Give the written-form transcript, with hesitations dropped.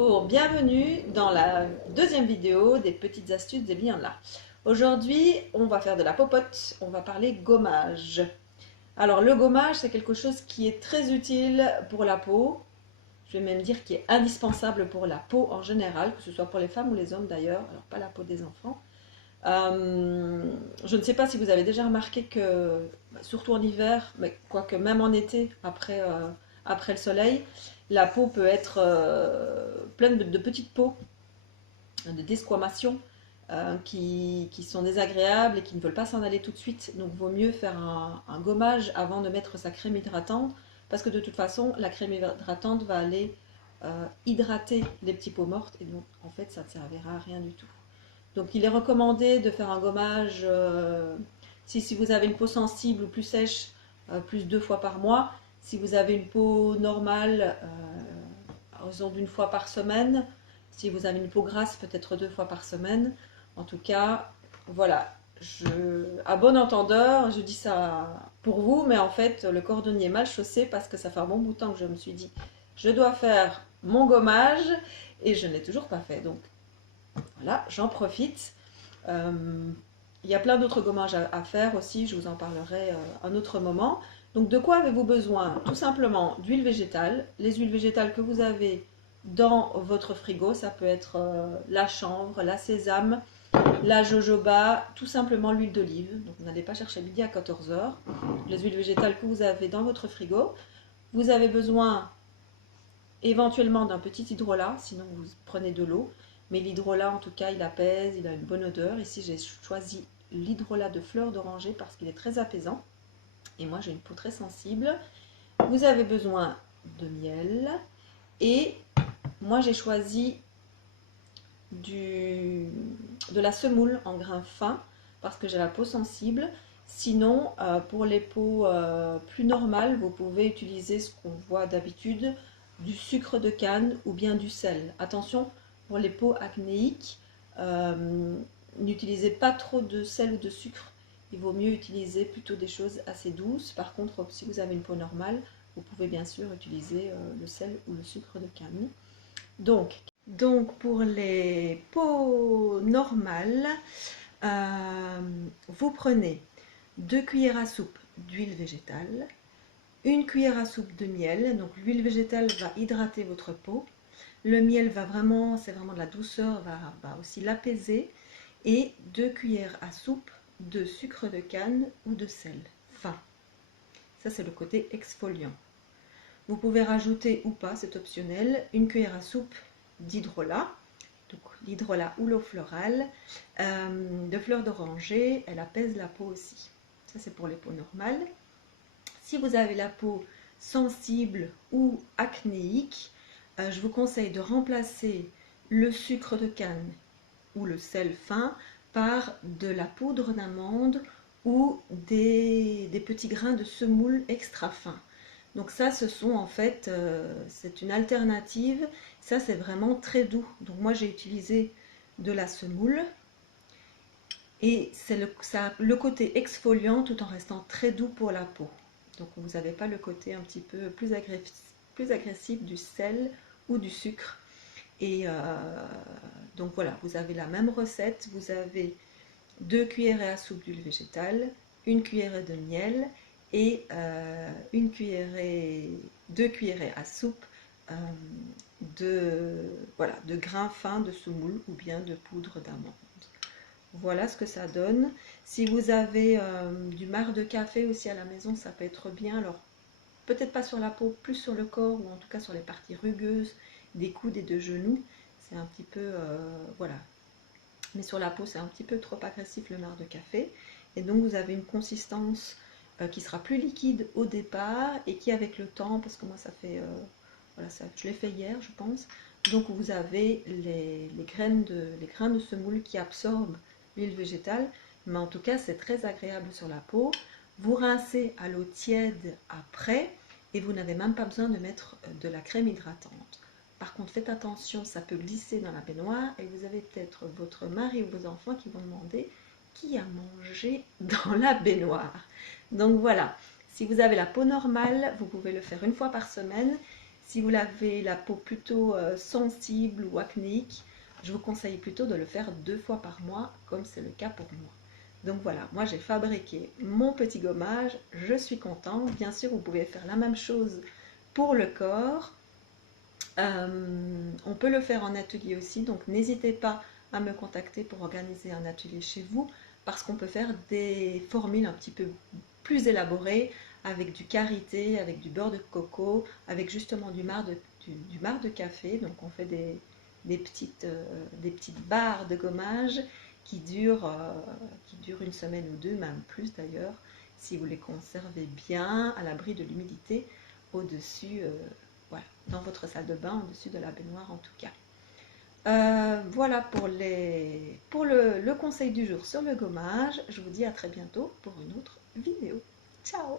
Bonjour, bienvenue dans la deuxième vidéo des petites astuces des liens là. Aujourd'hui, on va faire de la popote, on va parler gommage. Alors le gommage, c'est quelque chose qui est très utile pour la peau, je vais même dire qui est indispensable pour la peau en général, que ce soit pour les femmes ou les hommes d'ailleurs, alors pas la peau des enfants. Je ne sais pas si vous avez déjà remarqué que, surtout en hiver, mais quoique même en été, après le soleil, la peau peut être pleine de petites peaux, de desquamations qui sont désagréables et qui ne veulent pas s'en aller tout de suite. Donc il vaut mieux faire un gommage avant de mettre sa crème hydratante, parce que de toute façon, la crème hydratante va aller hydrater les petits peaux mortes, et donc en fait, ça ne servira à rien du tout. Donc il est recommandé de faire un gommage si vous avez une peau sensible ou plus sèche, plus 2 fois par mois. Si vous avez une peau normale, à raison d'une fois par semaine. Si vous avez une peau grasse, peut-être 2 fois par semaine. En tout cas, voilà. À bon entendeur, je dis ça pour vous, mais en fait, le cordonnier est mal chaussé parce que ça fait un bon bout de temps que je me suis dit, je dois faire mon gommage et je ne l'ai toujours pas fait. Donc voilà, j'en profite. Il y a plein d'autres gommages à faire aussi, je vous en parlerai un autre moment. Donc de quoi avez-vous besoin? Tout simplement d'huile végétale. Les huiles végétales que vous avez dans votre frigo, ça peut être la chanvre, la sésame, la jojoba, tout simplement l'huile d'olive. Donc vous n'allez pas chercher midi à 14 heures. Les huiles végétales que vous avez dans votre frigo. Vous avez besoin éventuellement d'un petit hydrolat, sinon vous prenez de l'eau. Mais l'hydrolat, en tout cas, il apaise, il a une bonne odeur. Ici, j'ai choisi l'hydrolat de fleur d'oranger parce qu'il est très apaisant. Et moi, j'ai une peau très sensible. Vous avez besoin de miel. Et moi, j'ai choisi de la semoule en grains fins parce que j'ai la peau sensible. Sinon, pour les peaux plus normales, vous pouvez utiliser ce qu'on voit d'habitude, du sucre de canne ou bien du sel. Attention, pour les peaux acnéiques, n'utilisez pas trop de sel ou de sucre. Il vaut mieux utiliser plutôt des choses assez douces. Par contre, si vous avez une peau normale, vous pouvez bien sûr utiliser le sel ou le sucre de canne. Donc pour les peaux normales, vous prenez 2 cuillères à soupe d'huile végétale, 1 cuillère à soupe de miel. Donc l'huile végétale va hydrater votre peau. Le miel c'est vraiment de la douceur, va aussi l'apaiser. Et 2 cuillères à soupe de sucre de canne ou de sel fin. Ça, c'est le côté exfoliant. Vous pouvez rajouter ou pas, c'est optionnel, 1 cuillère à soupe d'hydrolat. Donc l'hydrolat ou l'eau florale, de fleur d'oranger, elle apaise la peau aussi. Ça, c'est pour les peaux normales. Si vous avez la peau sensible ou acnéique, je vous conseille de remplacer le sucre de canne ou le sel fin par de la poudre d'amande ou des petits grains de semoule extra fins. Donc ça, ce sont en fait, c'est une alternative. Ça, c'est vraiment très doux. Donc moi, j'ai utilisé de la semoule. Et c'est le côté exfoliant tout en restant très doux pour la peau. Donc vous n'avez pas le côté un petit peu plus agressif du sel ou du sucre. Et donc voilà, vous avez la même recette. Vous avez 2 cuillerées à soupe d'huile végétale, 1 cuillerée de miel et 2 cuillerées à soupe de grains fins de semoule ou bien de poudre d'amande. Voilà ce que ça donne. Si vous avez du marc de café aussi à la maison, ça peut être bien. Alors, peut-être pas sur la peau, plus sur le corps, ou en tout cas sur les parties rugueuses des coudes et de genoux. C'est un petit peu, voilà. Mais sur la peau, c'est un petit peu trop agressif le marc de café. Et donc, vous avez une consistance qui sera plus liquide au départ et qui, avec le temps, parce que moi, ça fait, voilà, je l'ai fait hier, je pense. Donc, vous avez les grains de semoule qui absorbent l'huile végétale, mais en tout cas c'est très agréable sur la peau. Vous rincez à l'eau tiède après et vous n'avez même pas besoin de mettre de la crème hydratante. Par contre, faites attention, ça peut glisser dans la baignoire et vous avez peut-être votre mari ou vos enfants qui vont demander qui a mangé dans la baignoire. Donc voilà, si vous avez la peau normale, vous pouvez le faire 1 fois par semaine. Si vous avez la peau plutôt sensible ou acnéique, je vous conseille plutôt de le faire 2 fois par mois, comme c'est le cas pour moi. Donc voilà, moi j'ai fabriqué mon petit gommage, je suis contente. Bien sûr, vous pouvez faire la même chose pour le corps. On peut le faire en atelier aussi, donc n'hésitez pas à me contacter pour organiser un atelier chez vous, parce qu'on peut faire des formules un petit peu plus élaborées, avec du karité, avec du beurre de coco, avec justement du marc de café. Donc on fait des petites barres de gommage qui durent une semaine ou deux, même plus d'ailleurs, si vous les conservez bien à l'abri de l'humidité au-dessus, voilà, dans votre salle de bain, au-dessus de la baignoire en tout cas. Voilà pour le conseil du jour sur le gommage. Je vous dis à très bientôt pour une autre vidéo. Ciao!